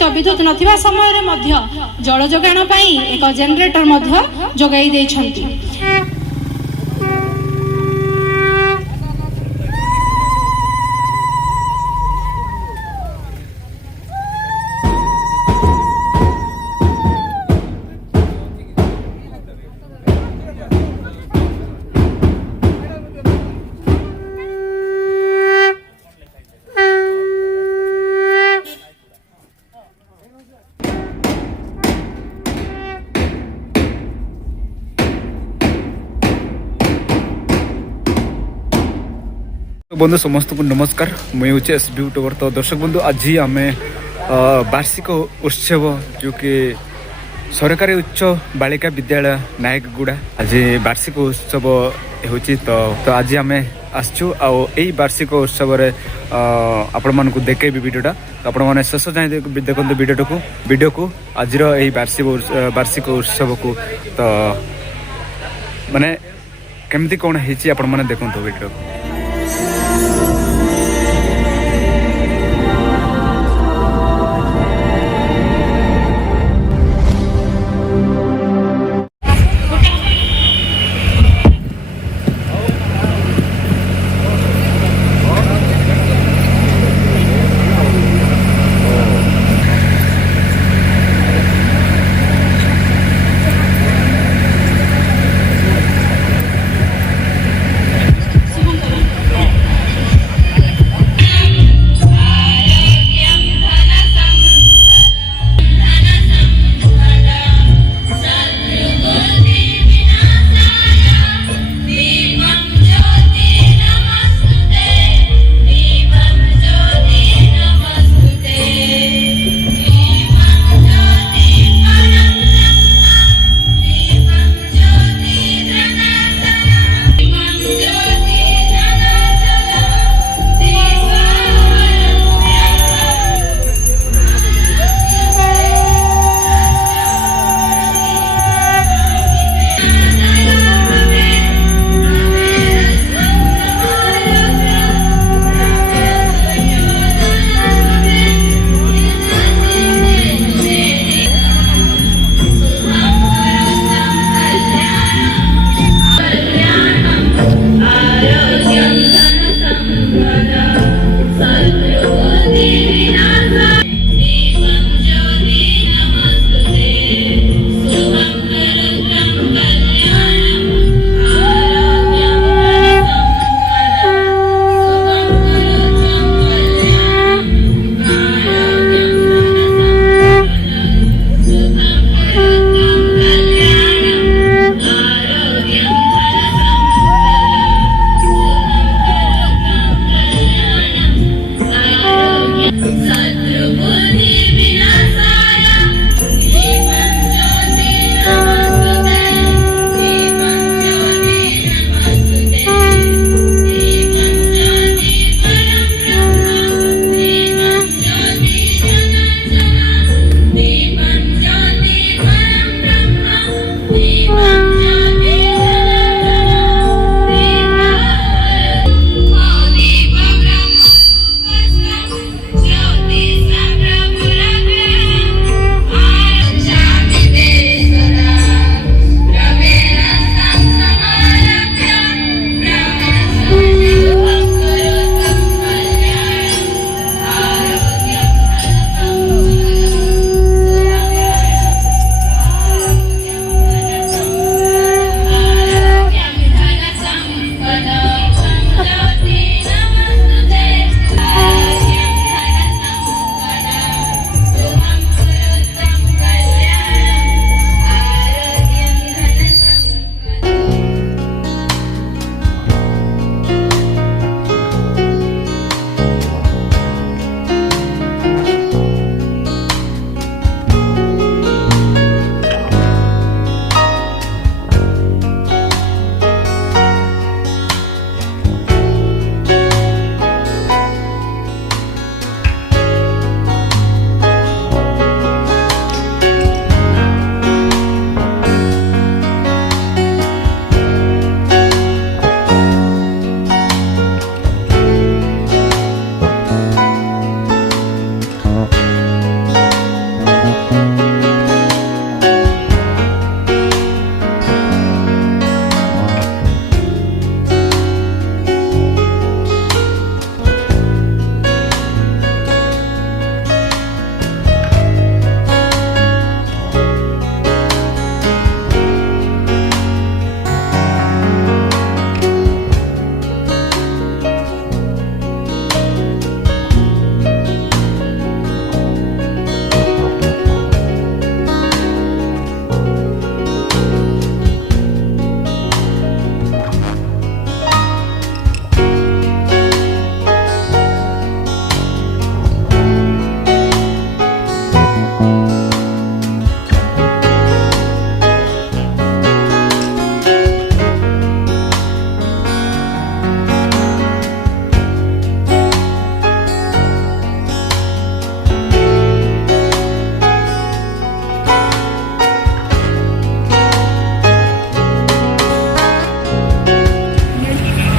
सहित विद्युत नथिबा समय रे मध्य जल जोगाण पई एक जनरेटर मध्य जोगाई दैछंती। बंधु समस्त को नमस्कार। मुझे हूँ एस बी यूट्यूबर। तो दर्शक बंधु आज आम वार्षिक उत्सव जो कि सरकारी उच्च बालिका विद्यालय नायकगुड़ा आज वार्षिक उत्सव तो आज आम आसचु आई वार्षिक उत्सव आपण मानक देखे वीडियोटा। तो आपण मैंने शेष जाए देखो वीडियो को आज वार्षिक उत्सव को तो माने केमती कौन है आपण मैंने देखो वीडियो को।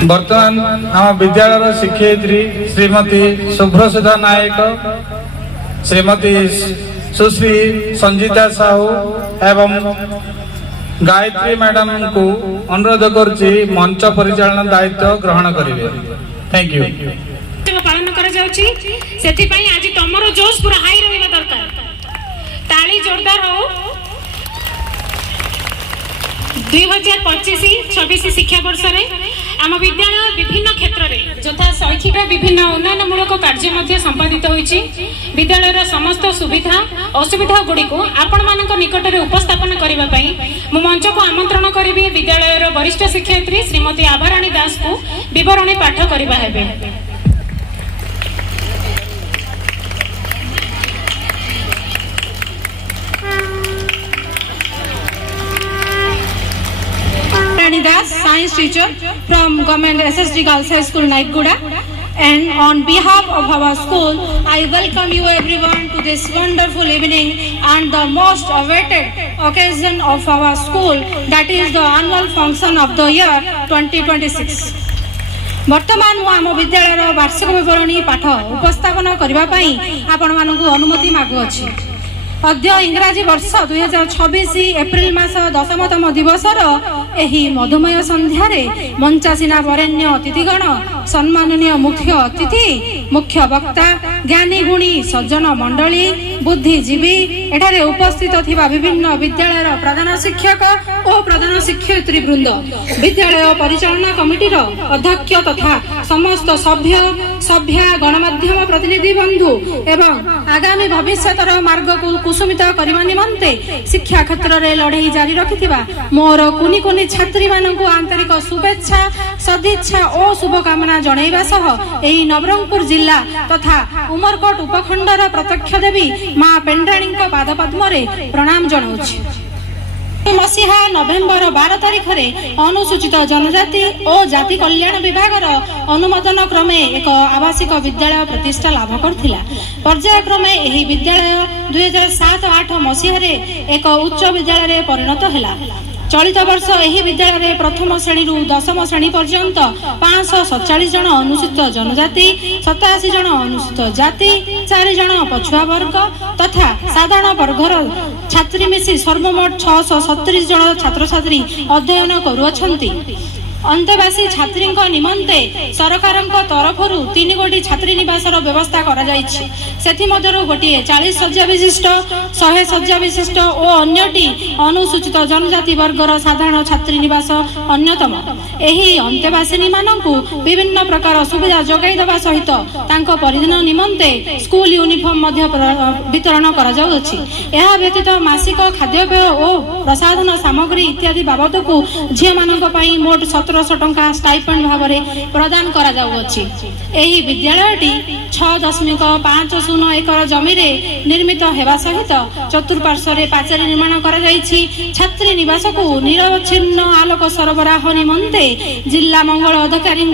बर्तमान आम विद्यालय शिक्षयित्री श्रीमती शुभ्रसुधा नायक, श्रीमती सुश्री संजीता साहू एवं गायत्री मैडम को अनुरोध करुच्ची मंच परिचालन दायित्व ग्रहण करेंगे। Thank you. पालन करा जाउची सेति पई आज तमरो जोश पूरा हाई रहबा दरकार। ताली जोरदार हो। 2025-26 शिक्षा वर्ष रे आम विद्यालय विभिन्न क्षेत्र में यथा शैक्षिक विभिन्न उन्नयनमूलक कार्य मध्य संपादित होइछि। विद्यालय समस्त सुविधा असुविधा गुड़ी को आपण मानक निकट में उपस्थापन करने मु मंच को आमंत्रण करी विद्यालय वरिष्ठ शिक्षयित्री श्रीमती आभाराणी दास को विवरणी पाठ करबा हेबे। Das, science teacher from Government SSD Girls High School, Naikguda. And on behalf of our school, I welcome you everyone to this wonderful evening and the most awaited occasion of our school, that is the annual function of the year 2026. वर्तमान मु आम विद्यालय वार्षिक विवरणी पाठ उपस्थापन करने आपण मानक अनुमति मागुअछि। अद्य इंग्राजी वर्ष 2026 एप्रिल मास 10तम दिवसर एही मधुमय संध्यारे मंचासीना वरेण्य अतिथिगण, सम्माननीय मुख्य अतिथि, मुख्य वक्ता, ज्ञानी गुणी सज्जन मंडली, बुद्धिजीवी, एठारे उपस्थित थिबा विभिन्न विद्यालयर प्रधान शिक्षक और प्रधान शिक्षयित्री वृंद, विद्यालय परिचालना कमिटीर अध्यक्ष तथा समस्त सभ्य गणमाध्यम प्रतिनिधि बंधु एवं आगामी भविष्यतर मार्ग को कुसुमित करने निमंते शिक्षा क्षेत्र में लड़ाई जारी रखिथिबा मोर कुनी कुनी छात्री मानकु आंतरिक शुभेच्छा, सदिच्छा और शुभकामना जणाइबा सह एही नवरंगपुर जिला तथा उमरकोट उपखंडर प्रत्यक्ष देवी मां पेंड्राणी पाद पद्मरे प्रणाम जणाउछि। मसीहा नवेम्बर 12 तारिख में अनुसूचित जनजाति और जाति कल्याण विभाग अनुमोदन क्रमे एक आवासिक विद्यालय प्रतिष्ठा लाभ करथिला। पर्यायक्रमे एही विद्यालय 2007-8 मसीह एक उच्च विद्यालय परिणत हैला। चलित वर्ष एही विद्यालय प्रथम श्रेणी रु 10म श्रेणी पर्यंत 547 जन अनुसूचित जनजाति, 87 जन अनुसूचित जाति, 4 जन पछुआ वर्ग तथा साधारण वर्गर छात्री मिसी सर्वमोट 670 जन छात्र छात्री अध्ययन करुअछंती। अंतेवासी छात्री निमंते सरकार तरफरु 3 गोटी छात्री निवास व्यवस्था करा जाइछि। सेथि मध्यरु गोटिए 40 शय्या विशिष्ट, 100 शय्या विशिष्ट और अन्यटी अनुसूचित जनजाति वर्गर साधारण छात्री निवास अन्यतम। एही अंतेवासिनी मानकु विभिन्न प्रकार सुविधा जोगाई देबा सहित तांको परिधान निमंते स्कूल यूनिफॉर्म मध्य वितरण करा जाउछि। एहा व्यतीत मासिक खाद्यपेय और प्रसाधन सामग्री इत्यादि बाबदकु झिया मानक पई मोट 1700 टंका स्टाइपेंड भाव में प्रदान करा जाउछि। एही विद्यालयटी 6.50 एकर जमी रे निर्मित हेबा सहित चतुर्पार्श्व पाचेरी निर्माण करा जाइछि। छात्री निवास को निरवच्छिन्न आलोक सरबराह निमंते जिला मंगल अधिकारी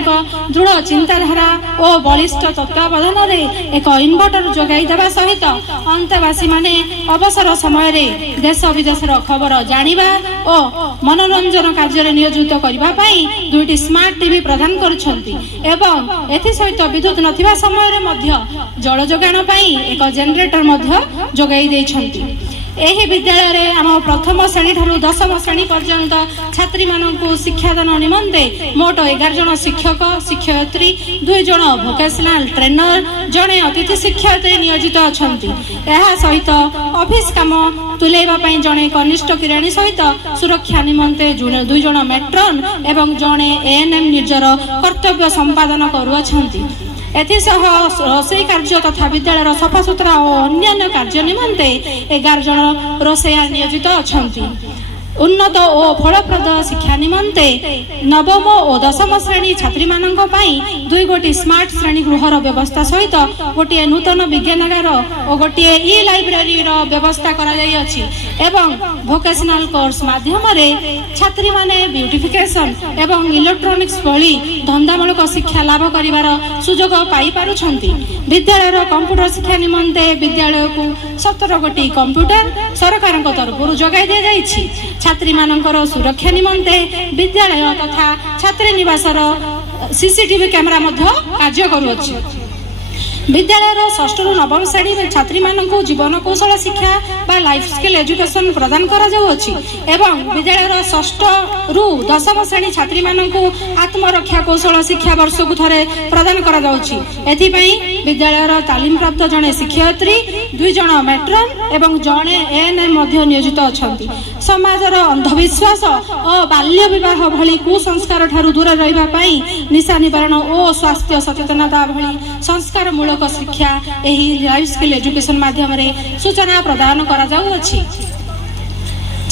दृढ़ चिंताधारा और बलिष्ठ तत्वावधान रे एक इन्वर्टर जोगाई देबा सहित अंतवासी माने अवसर समय रे देश विदेशर खबर जानिबा और मनोरंजन कार्य नियोजित करबा पई 2टी स्मार्ट टीवी प्रदान करुछंती एवं एथि सहित विद्युत नथिबा समय रे मध्य जल जोगाण पई एक जनरेटर मध्य जोगाई दैछंती। एही विद्यालय रे आम प्रथम श्रेणी ठारू 10म श्रेणी पर्यंत छात्री मानकु शिक्षादान निमंते मोट 11 जन शिक्षक शिक्षयित्री, 2 जन भोकेशनल ट्रेनर, जने अतिथि शिक्षयित्री नियोजित अछंती। एहा सहित ऑफिस काम तुलेबा पई जने कनिष्ठ किराणी सहित सुरक्षा निमंते 2 जन मेट्रन एवं जने एएनएम निजर कर्तव्य संपादन करुअछंती। एथिसह रोषेई कार्य तथा विद्यालय सफासुतरा और अन्य कार्य निमंते 11 जन रोषेया नियोजित अछंती। उन्नत और फलप्रद शिक्षा निमंते नवम और 10म श्रेणी छात्री मानक पई 2 गोटी स्मार्ट श्रेणी गृहर व्यवस्था सहित गोटे नूतन विज्ञानागार और गोटे ई लाइब्रेरी व्यवस्था करा जाई अछि एवं भोकेशनल कोर्स माध्यम रे छात्री माने ब्यूटिफिकेशन एवं इलेक्ट्रोनिक्स भली धंदामूलक शिक्षा लाभ करिवार सुजोग पाई पारुछंती। विद्यालय कंप्यूटर शिक्षा निमंते विद्यालय को 17 गोटी कंप्यूटर सरकार तरफ जोगाई दिया जाइछि। छात्री मानकर सुरक्षा निमंते विद्यालय तथा छात्री निवासर सीसीटीवी कैमरा कार्य करुअछि। विद्यालय षष्ठ रु नवम श्रेणी छात्री मानक जीवन कौशल शिक्षा बा लाइफ स्किल एजुकेशन प्रदान करा जाउछि एवं विद्यालय षष्ठ रु दशम श्रेणी छात्री मानक आत्मरक्षा कौशल शिक्षा वर्ष को थरे प्रदान करा जाउछि। एथि पई विद्यालय तालीम प्राप्त जणे शिक्षयित्री 2 जण मैट्रन एवं जणे एएनएम मध्ये नियोजित अछंती। समाजर अंधविश्वास और बाल्य विवाह भली कुसंस्कार ठारू दूर रहिबा पई निशा निवारण और स्वास्थ्य सचेतनता भली संस्कार मूलक शिक्षा एही लाइफ स्किल एजुकेशन माध्यम रे सूचना प्रदान करा जाउछि।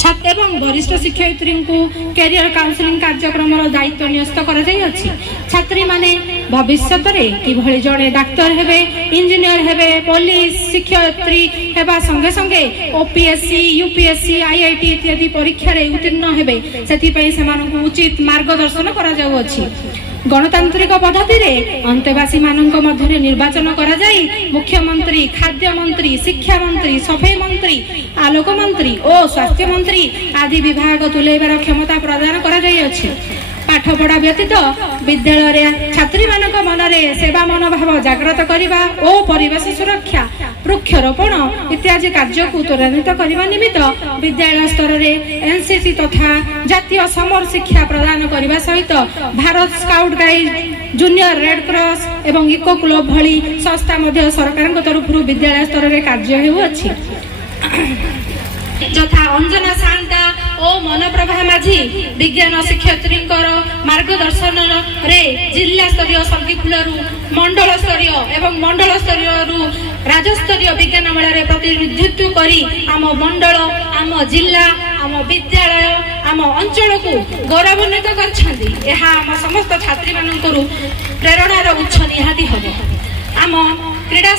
छात्र एवं वरिष्ठ शिक्षयित्री को कैरियर काउंसलिंग कार्यक्रम दायित्व न्यस्त कर छात्री माने भविष्य में किभली जड़े डाक्तर हेबे, इंजीनियर हेबे, पुलिस शिक्षयित्री हेबा संगे संगे ओपीएससी, यूपीएससी, आईआईटी इत्यादि परीक्षा रे उत्तीर्ण हेबे सेति पई सेमानकु उचित मार्गदर्शन करा जाउछि। गणतांत्रिक पद्धति रे अंतेवासी मानक मध्य निर्वाचन करा जाई मुख्यमंत्री, खाद्य मंत्री, शिक्षा मंत्री, सफाई मंत्री, आलोक मंत्री और स्वास्थ्य मंत्री आदि विभाग तुलेबार क्षमता प्रदान करा जाई अछि। पाठ पढ़ा व्यतीत विद्यालय छात्री मानक मनरे सेवा मनोभाव जागृत करिबा और परिवेश सुरक्षा, वृक्षरोपण इत्यादि कार्य को त्वरान्वित करने निमित्त विद्यालय स्तर रे एनसीसी तथा जातीय समर शिक्षा प्रदान करने सहित Bharat scout guide, junior red cross एवं इको क्लब भली संस्था मध्य सरकार तरफ विद्यालय स्तर रे कार्य हेउछि। यथा अंजना सांता और मनप्रभा माझी विज्ञान शिक्षयित्री मार्गदर्शन रे जिला स्तरीय सर्किफुल मंडल स्तरीय एवं मंडल स्तरीय राज्य स्तरीय विज्ञान मेला रे प्रतिनिधित्व करी आम मंडल, आम जिला, आम विद्यालय, आम अंचल को गौरवान्वित करछन्ती। एहा आम समस्त छात्री मानकरु प्रेरणार उत्स निहाती हबो। आम क्रीड़ा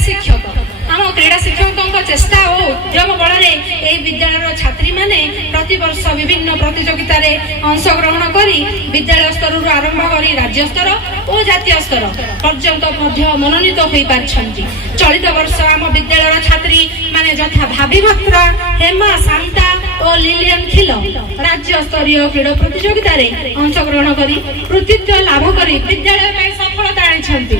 शिक्षकों चेष्टा और उद्यम बल में विद्यालय छात्री माने प्रति वर्ष विभिन्न प्रतियोगिता रे अंशग्रहण करी विद्यालय स्तर आरंभ करी राज्य स्तर और जातीय स्तर पर्यंत मनोनीत हो पारछन्ती। चलित वर्ष आम विद्यालय छात्री माने यथा भाभी भत्रा, हेमा सांता और लिलियन खिल राज्य स्तरीय क्रीड़ा प्रतियोगिता रे अंशग्रहण करी कृतित्व लाभ करी विद्यालय में सफलता आनिछन्ती।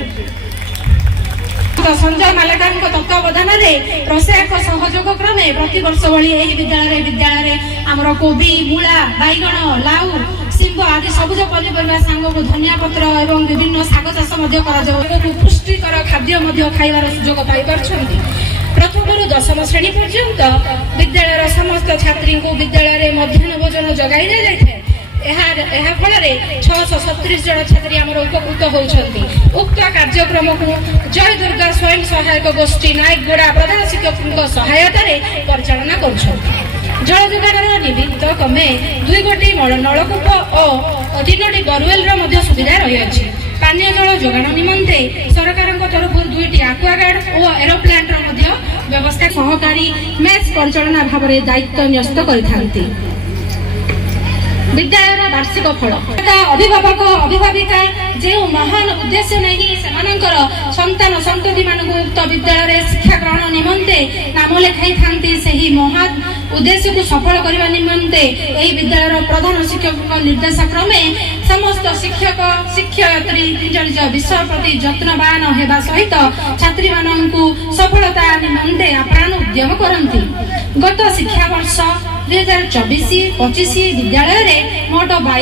संजय मालेकार तत्वावधान में रोषायक सहयोग क्रमे प्रति वर्ष भली विद्यालय आमर कोबी, मूला, बैगण, लाउ, सिंह आदि सबुज पनिपरिया सांग को धनिया पत्र एवं विभिन्न शाग चाष पुष्टिकर खाद्य खाइबार सुजोग पाई पारछन्ती। प्रथम रु दशम श्रेणी पर्यंत विद्यालय समस्त छात्री को विद्यालय मध्याह्न भोजन जगाई जाए। एहा फलरे 637 जन छात्री आमर उपकृत होउछन्ती। उक्त कार्यक्रम को जय दुर्गा स्वयं सहायक गोष्ठी नायकगुड़ा प्रधान शिक्षक सहायता रे परिचालना करुछन्ती। जल जोगाणर निमित्त क्रमे 2 गोटी नलकूप और 3टी बोरवेल रो सुविधा रही अछि। पानीय जल जोगाण निमंते सरकार तरफ 2टी एक्वागार्ड और एरोप्लेन रो व्यवस्था सहकारी मैच परिचालना भाव में दायित्व न्यस्त करिथांती। विद्यालय वार्षिक फल अभिभावक अभिभाविका जो महान उद्देश्य नहीं संतान संतति मानक उक्त विद्यालय शिक्षा ग्रहण निमंते नाम लेखाई थांती सही महान उद्देश्य को सफल करने निमंते यही विद्यालय प्रधान शिक्षक निर्देश क्रमे समस्त शिक्षक शिक्षयित्री निज निज विषय प्रति यत्नवान होगा सहित छात्री मानू सफलता निमंते आप्राण उद्यम करती। गत शिक्षा वर्ष 2024-25 विद्यालय रे मोट 82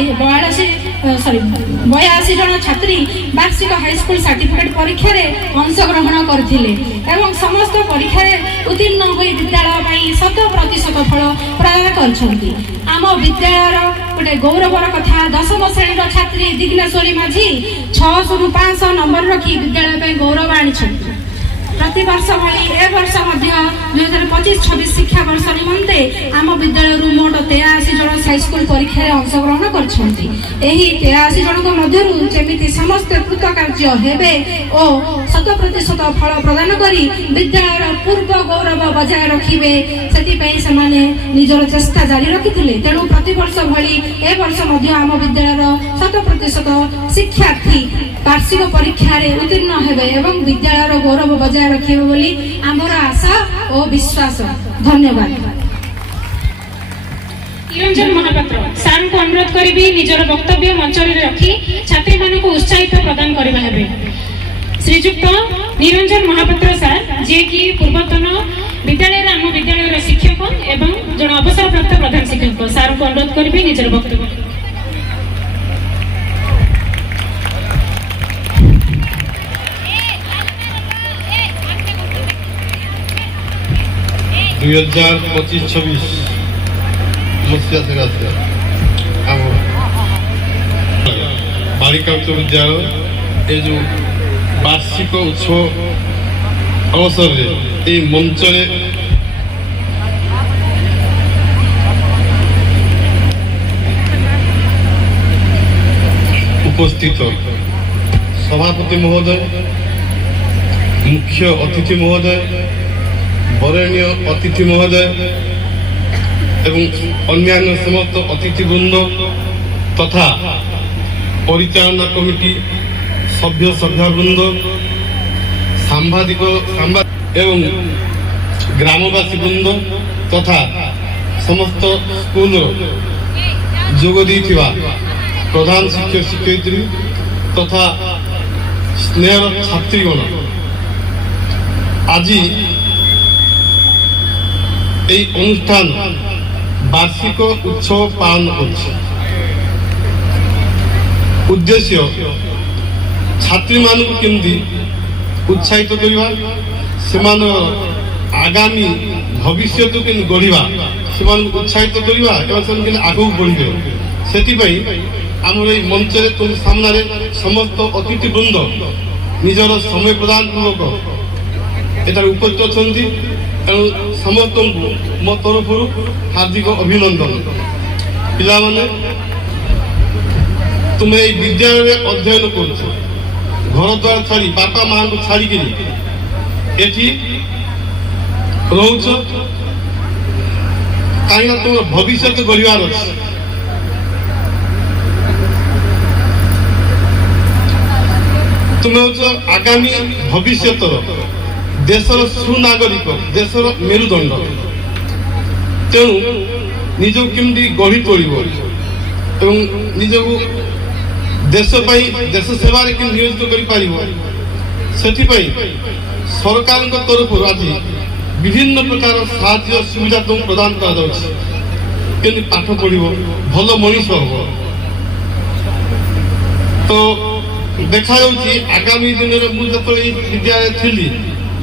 जन छात्री वार्षिक हाईस्कूल सर्टिफिकेट परीक्षा रे अंशग्रहण करथिले एवं समस्त परीक्षा रे उत्तीर्ण होई विद्यालय 100% फल प्रदान करछन्ती। आम विद्यालय गोटे गौरवर कथा 10म श्रेणी छात्री दिग्नेश्वरी माझी 600 रु 500 नंबर रखी विद्यालय गौरव आनिछन्ती। प्रति वर्ष भली ए वर्ष 2025-26 शिक्षा वर्ष निमंते आम विद्यालय मोट 83 जन हाईस्कूल परीक्षा रे अंशग्रहण करछन्ती। एही 83 जनक मध्यरु जेमिति समस्त कृतकार्य हेबे ओ 100% फल प्रदान करी विद्यालय पूर्व गौरव बजाय रखिबे सेति पई समाने निजर चेष्टा जारी रखिथिले। तेणु प्रति वर्ष भली ए वर्ष मध्य आम विद्यालय 100% शिक्षार्थी वार्षिक परीक्षा रे उत्तीर्ण हेबे एवं विद्यालय गौरव बजाय रखिबे बोली आमर आशा और विश्वास। धन्यवाद। निरंजन महापात्र सार को अनुरोध करी निजर वक्तव्य मंच रखी छात्री मान को उत्साहित प्रदान करवा हेबे। श्रीजुक्त निरंजन महापात्र सार जे कि पूर्वतन विद्यालय आम विद्यालय शिक्षक एवं जन अवसर प्राप्त प्रधान शिक्षक सार को अनुरोध करी निजर वक्तव्य। दुई 2025-26 मसीहा आम बालिका उच्च विद्यालय ये जो वार्षिक उत्सव अवसर ये मंच उपस्थित सभापति महोदय, मुख्य अतिथि महोदय, वरणीय अतिथि महोदय एवं अन्यान्य समस्त अतिथिवृंद तथा परिचालना कमिटी सभ्य सभ्यवृंद सांबादिक एवं ग्रामवासी वृंद तथा समस्त स्कूल जोग देइथिबा प्रधान शिक्षक शिक्षयित्री तथा स्नेह छात्रीगण आज এই অনুষ্ঠান বার্ষিক উৎসব পালন করছে। উদ্দেশ্য ছাত্রী মানুষ কেমতি উৎসাহিত করা, সেমানর আগামী ভবিষ্যৎ কেমতি গড়া, সেমানক উৎসাহিত করা এবং সে কেমতি আগুক বড়বে সেপাই আমার এই মঞ্চের তোম সামনে সমস্ত অতিথিবৃন্দ নিজের সময় প্রদান পূর্বক এটার উপস্থিত অনেক तेणु समस्त मो तरफ हार्दिक अभिनंदन। पिला माने तुम्हें विद्यालय अध्ययन कर घर द्वार छाड़ी बापा माँ को छाड़ी एठी रोच कहीं तुम भविष्य गढ़ार अच्छे। तुम्हें हूँ आगामी भविष्य देशर सुनागरिक देशर मेरुदंड। तेणु निजक केमती गढ़ी तोड़ निजक देश देश सेवार के नियोजित कर सरकार तरफ आज विभिन्न प्रकार साहाय्य सुविधा तुम प्रदान कर पाठ पढ़ भल मनीष हम। तो देखा आगामी दिन में मुझे विद्यालय थी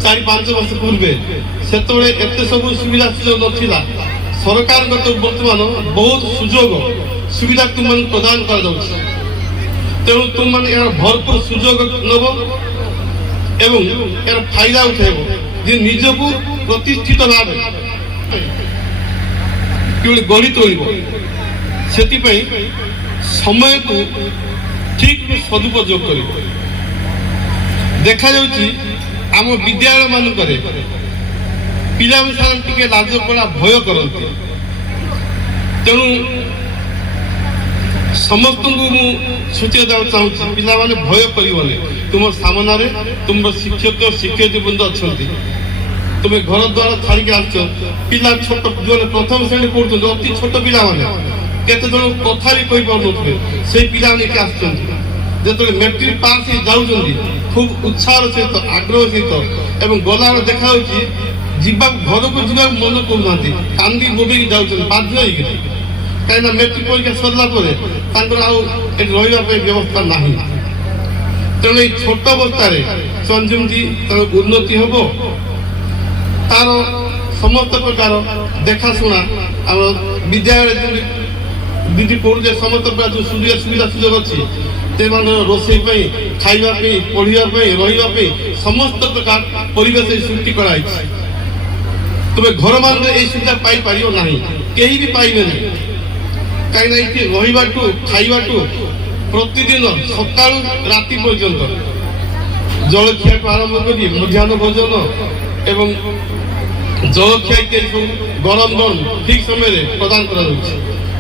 4-5 वर्ष पूर्वे से एत सब सुविधा सुजोग ना सरकार बर्तमान बहुत सुजोग सुविधा तुम प्रदान कर तेणु तुम मैंने यार भरपूर सुजोग नब एवं यार फायदा उठेब जे निजक प्रतिष्ठित लाभ गढ़ी तोड़ से समय को ठीक सदुपयोग कर देखा आम विद्यालय मानक पिला टे लाज पड़ा भय करती। तेणु समस्त सूचना देना चाहूँगी पिला माने भय करने तुम सामने तुम शिक्षक शिक्षयित्री वृंद अच्छा तुम्हें घर द्वारा छाड़ी आस पिला छोट जो प्रथम श्रेणी पढ़ुं अति छोट पिला केत जन कथा भी कही पार से पिला लेके आस जो मैट्रिक पास जाऊँ खूब उत्साह सहित आग्रह सहित एवं गला देखा जीवा घर को जीवा मन करूना कांदी बोबे जाऊँ बाध्य कहीं मैट्रिक परीक्षा सरला रही व्यवस्था ना तेणु छोट अवस्था जमी उन्नति हम तार समस्त प्रकार देखाशुना आम विद्यालय दीदी पढ़ुचे समस्त प्रकार जो सुविधा सुजोग अच्छी रोषे खावाई पढ़ाई रही समस्त प्रकार परिवेश सृष्टि कराई तुम्हें घर मान सुविधा पाई पार ना कहीं भी पाइबे ना कहीं रही खाइबाटू प्रतिदिन सका राति पर्यंत जलखिया आरंभ कर मध्याह्न भोजन एवं जलखिया इत्यादि गरम गरम ठीक समय प्रदान कर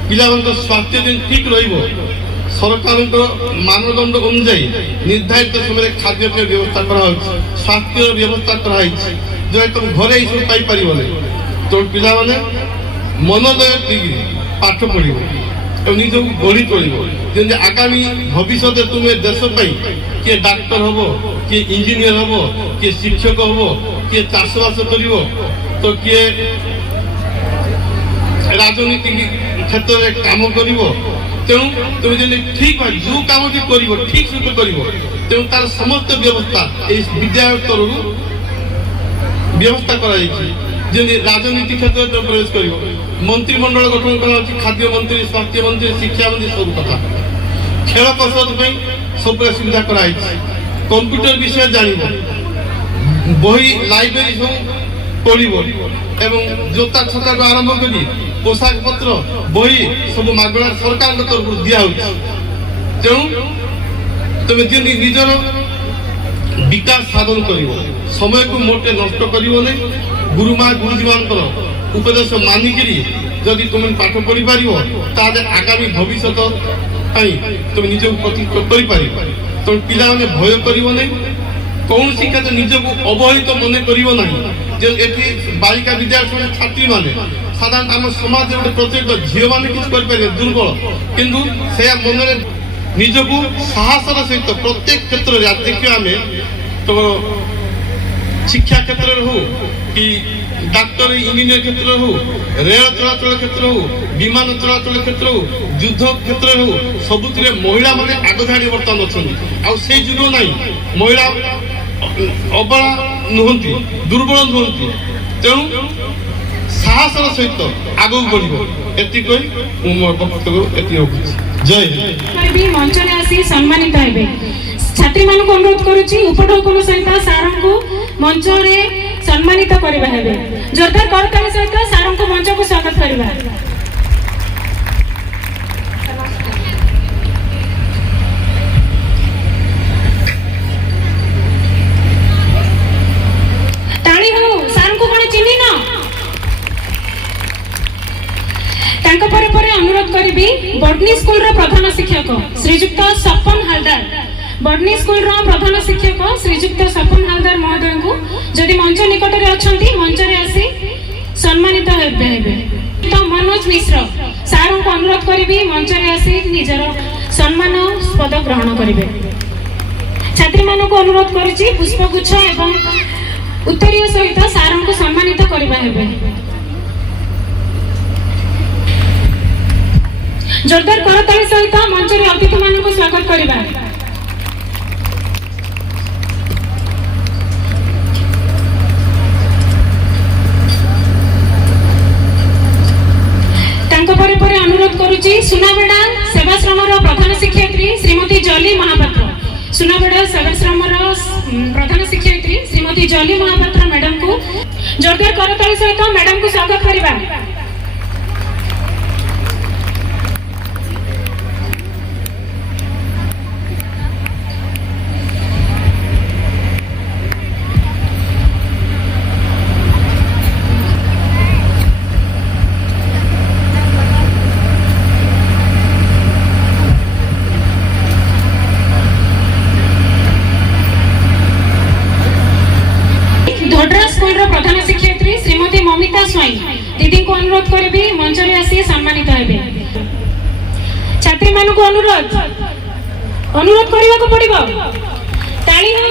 पिला स्वास्थ्य दिन ठीक रही सरकार मानदंड अनुजाई निर्धारित समय खाद्यपेय व्यवस्था करा स्वास्थ्य व्यवस्था कराई जो तुम घरे सब पाई पार तो पिला मनोदय डिग्री ପାଠ ପଢିବ ଏବଂ ନିଜକୁ ଗଢି ତୋଳିବ। ଯେମିତି ଆଗାମୀ ଭବିଷ୍ୟତରେ ତୁମେ ଦେଶ ପାଇଁ କିଏ ଡାକ୍ତର ହବ, କିଏ ଇଞ୍ଜିନିୟର ହବ, କିଏ ଶିକ୍ଷକ ହବ, କିଏ ଚାଷବାସ କରିବ, ତ କିଏ ରାଜନୀତି କ୍ଷେତ୍ରରେ କାମ କରିବ। ତେଣୁ ତୁମେ ଯେମିତି ଠିକ ଯୋଉ କାମଟି କରିବ ଠିକ ରୂପେ କରିବ, ତେଣୁ ତାର ସମସ୍ତ ବ୍ୟବସ୍ଥା ଏଇ ବିଦ୍ୟାଳୟ ସ୍ତରରୁ ବ୍ୟବସ୍ଥା କରାଯାଇଛି। ଯେମିତି ରାଜନୀତି କ୍ଷେତ୍ରରେ ତୁମେ ପ୍ରବେଶ କରିବ, ମନ୍ତ୍ରିମଣ୍ଡଳ ଗଠନ କରାଯାଉଛି, ଖାଦ୍ୟ ମନ୍ତ୍ରୀ, ସ୍ୱାସ୍ଥ୍ୟ ମନ୍ତ୍ରୀ, ଶିକ୍ଷା ମନ୍ତ୍ରୀ, ସବୁ କଥା। ଖେଳ କସରତ ପାଇଁ ସବୁ ସୁବିଧା କରାଯାଇଛି। କମ୍ପ୍ୟୁଟର ବିଷୟ ଜାଣିବ, ବହି ଲାଇବ୍ରେରୀ ସବୁ ପଢିବ ଏବଂ ଜୋତା ଛତାଠୁ ଆରମ୍ଭ କରି ପୋଷାକ ପତ୍ର ବହି ସବୁ ମାଗଣା ସରକାରଙ୍କ ତରଫରୁ ଦିଆହଉଛି। ତେଣୁ ତୁମେ ଯେମିତି ନିଜର ବିକାଶ ସାଧନ କରିବ, ସମୟକୁ ମୋଟେ ନଷ୍ଟ କରିବ ନାହିଁ। ଗୁରୁମା ଗୁରୁଜୀମାନଙ୍କର ଉପଦେଶ ମାନିକିରି ଯଦି ତୁମେ ପାଠ ପଢିପାରିବ, ତାହେଲେ ଆଗାମୀ ଭବିଷ୍ୟତ ପାଇଁ ତୁମେ ନିଜକୁ ପ୍ରତିଷ୍ଠିତ କରିପାରିବ। ତେଣୁ ପିଲାମାନେ ଭୟ କରିବ ନାହିଁ, କୌଣସି କ୍ଷେତ୍ରରେ ନିଜକୁ ଅବହେଳିତ ମନେ କରିବ ନାହିଁ। ଯେ ଏଠି ବାଳିକା ବିଦ୍ୟାଳୟ ଛାତ୍ରୀମାନେ ସାଧାରଣତଃ ଆମ ସମାଜରେ ଗୋଟେ ପ୍ରଚଳିତ ଝିଅମାନେ କିଛି କରିପାରିବେ, ଦୁର୍ବଳ, କିନ୍ତୁ ସେୟା ମନରେ ନିଜକୁ ସାହସର ସହିତ ପ୍ରତ୍ୟେକ କ୍ଷେତ୍ରରେ ଦେଖିବା ଆମେ ତ ଶିକ୍ଷା କ୍ଷେତ୍ରରେ ହଉ କି ଡାକ୍ତର ଇଞ୍ଜିନିୟର କ୍ଷେତ୍ରରେ ହଉ, ରେଳ ଚଳାଚଳ କ୍ଷେତ୍ର ହଉ, ବିମାନ ଚଳାଚଳ କ୍ଷେତ୍ର ହଉ, ଯୁଦ୍ଧ କ୍ଷେତ୍ରରେ ହଉ, ସବୁଥିରେ ମହିଳାମାନେ ଆଗଧାଡ଼ି ବର୍ତ୍ତମାନ ଅଛନ୍ତି। ଆଉ ସେଇ ଯୁଗ ନାହିଁ, ମହିଳା ଅବଳା ନୁହନ୍ତି, ଦୁର୍ବଳ ନୁହନ୍ତି। ତେଣୁ ସାହସର ସହିତ ଆଗକୁ ବଢିବ। ଏତିକି କହି ମୁଁ ମୋ ବକ୍ତବ୍ୟ ଏତିକି ରଖୁଛି। ଜୟ ହିନ୍ଦ। ମଞ୍ଚରେ ଆସି ସମ୍ମାନିତ ହେବେ। ଛାତ୍ରୀମାନଙ୍କୁ ଅନୁରୋଧ କରୁଛି ଉପଢୌକନ ସହିତ ସାରଙ୍କୁ ମଞ୍ଚରେ ସମ୍ମାନିତ କରିବା ହେବେ। ଜୋରଦାର କରତାଳି ସହିତ ସାରଙ୍କୁ ମଞ୍ଚକୁ ସ୍ୱାଗତ କରିବା। ତାଳି ହଉ, ସାରଙ୍କୁ କଣ ଚିହ୍ନିନ? ତାଙ୍କ ପରେ ପରେ ଅନୁରୋଧ କରିବି ବଟନୀ ସ୍କୁଲର ପ୍ରଧାନ ଶିକ୍ଷକ ଶ୍ରୀଯୁକ୍ତ ସପନ ହାଲଦାର, ବଟନୀ ସ୍କୁଲର ପ୍ରଧାନ ଶିକ୍ଷକ ଶ୍ରୀଯୁକ୍ତ ସପନ ହାଲଦାର ମହୋଦୟଙ୍କୁ ଯଦି ମଞ୍ଚ ନିକଟରେ ଅଛନ୍ତି ମଞ୍ଚରେ ଆସି ସମ୍ମାନିତ ହେବେ। ତ ମନୋଜ ମିଶ୍ର ସାରଙ୍କୁ ଅନୁରୋଧ କରିବି ମଞ୍ଚରେ ଆସି ନିଜର ସମ୍ମାନ ପଦ ଗ୍ରହଣ କରିବେ। ଛାତ୍ରୀମାନଙ୍କୁ ଅନୁରୋଧ କରୁଛି ପୁଷ୍ପଗୁଚ୍ଛ ଏବଂ ଉତ୍ତରୀୟ ସହିତ ସାରଙ୍କୁ ସମ୍ମାନିତ କରିବା ହେବେ। ଜୋରଦାର କରତାଳି ସହିତ ମଞ୍ଚରେ ଅତିଥିମାନଙ୍କୁ ସ୍ୱାଗତ କରିବା। ତାଙ୍କ ପରେ ପରେ ଅନୁରୋଧ କରୁଛି ସୁନାବେଡା ସେବାଶ୍ରମର ପ୍ରଧାନ ଶିକ୍ଷୟିତ୍ରୀ ଶ୍ରୀମତୀ ଜଲି ମହାପାତ୍ର, ସୁନାବେଡା ସେବାଶ୍ରମର ପ୍ରଧାନ ଶିକ୍ଷୟିତ୍ରୀ ଶ୍ରୀମତୀ ଜଲି ମହାପାତ୍ର ମ୍ୟାଡାମଙ୍କୁ ଜୋରଦାର କରତାଳି ସହିତ ମ୍ୟାଡାମଙ୍କୁ ସ୍ୱାଗତ କରିବା। प्रधान शिक्षयित्री श्रीमती ममिता स्वाई दीदी को अनुरोध करी मंचरे आसी सम्मानित हेबे। छात्री मानक अनुरोध करने को पड़िबो। ताली हो।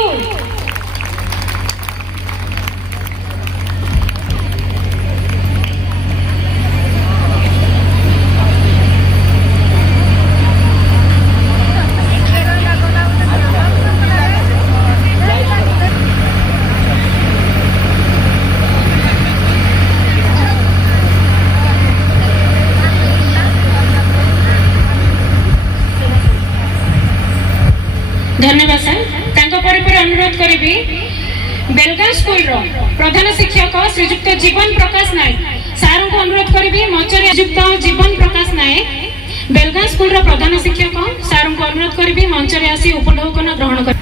धन्यवाद सर। अनुरोध करी बेलगां स्कूल प्रधान शिक्षक श्रीजुक्त जीवन प्रकाश नायक सार को अनुरोध करी मंचरे श्रीजुक्त जीवन प्रकाश नायक बेलगां स्कूल प्रधान शिक्षक सार को अनुरोध करी मंचरे आसी उपढौकन ग्रहण कर।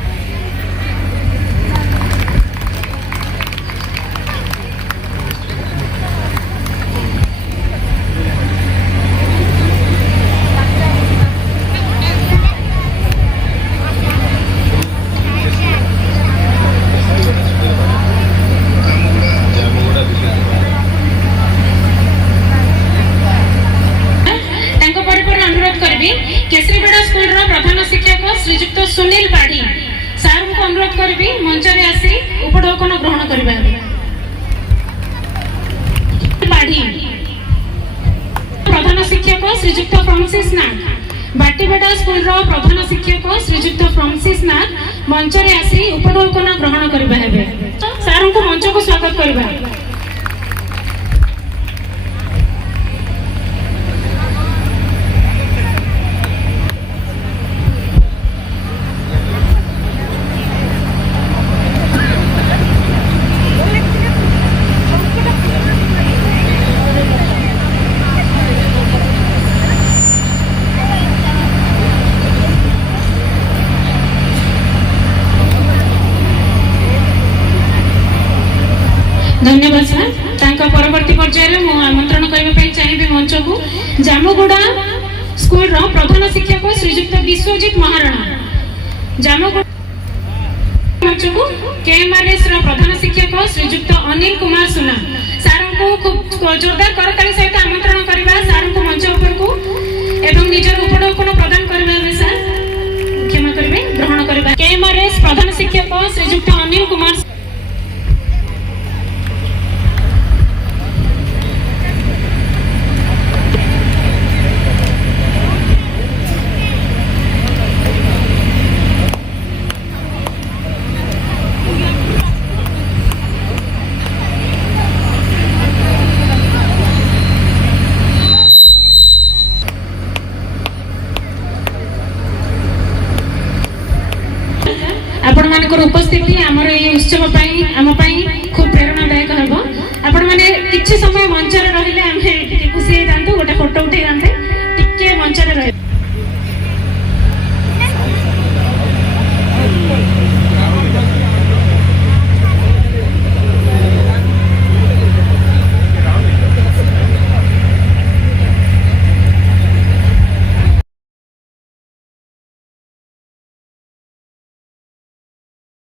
सुनील पाढ़ी सार को अनुरोध करी मंच में आसी उपढौकन ग्रहण करबा पाढ़ी प्रधान शिक्षक श्रीजुक्त फ्रांसिस नाथ बाटीबेड़ा स्कूल रो प्रधान शिक्षक श्रीजुक्त फ्रांसिस नाथ मंच में आसी उपढौकन ग्रहण करबा हेबे सार को मंच को स्वागत करबा धन्यवाद सर तांका परवर्ती पर्याय मु आमंत्रण करबा पई चाहिबे मंच को जामुगुड़ा स्कूल रो प्रधान शिक्षक श्रीजुक्त विश्वजीत महाराणा जामुगुड़ा मंच को केएमआरएस रो प्रधान शिक्षक श्रीजुक्त अनिल कुमार सुना सार को खूब जोरदार करताली सहित आमंत्रण करबा सार को मंच ऊपर को एवं निजर उपढौकन प्रदान करबा में सर क्षमा करबे ग्रहण करबा केएमआरएस प्रधान शिक्षक श्रीजुक्त अनिल कुमार आपण मानकर उपस्थिति आमर ये उत्सव पई आम पई खूब प्रेरणादायक हबो आपण माने किछि समय मंच रे रहिले आमे खुशी हे जांतु गोटे फोटो उठे जांते